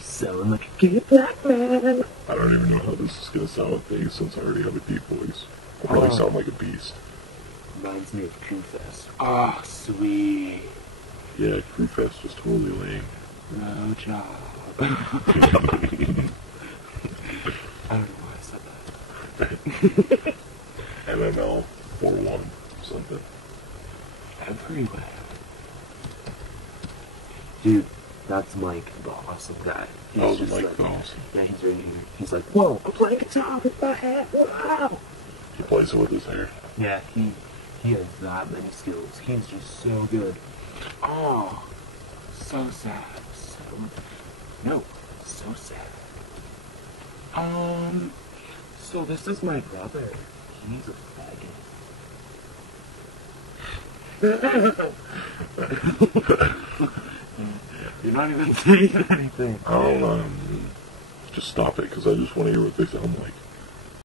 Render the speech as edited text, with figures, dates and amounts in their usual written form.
Sound like a gay black man. I don't even know how this is gonna sound with bass since I already have a deep voice. I'll probably sound like a beast. Reminds me of Crewfest. Ah, sweet. Yeah, Crewfest was totally lame. No job. I don't know why I said that. MML 4-1 something. Everywhere. Dude, that's Mike, the awesome guy. He's Oh, just Mike like, the awesome. yeah, he's right here. He's like, whoa, I'm playing guitar with my hat. Wow. He plays it with his hair. Yeah, he has that many skills. He's just so good. Oh, so sad. So sad. So this is my brother. He's a faggot. You're not even saying anything. I'll just stop it because I just want to hear what they sound like.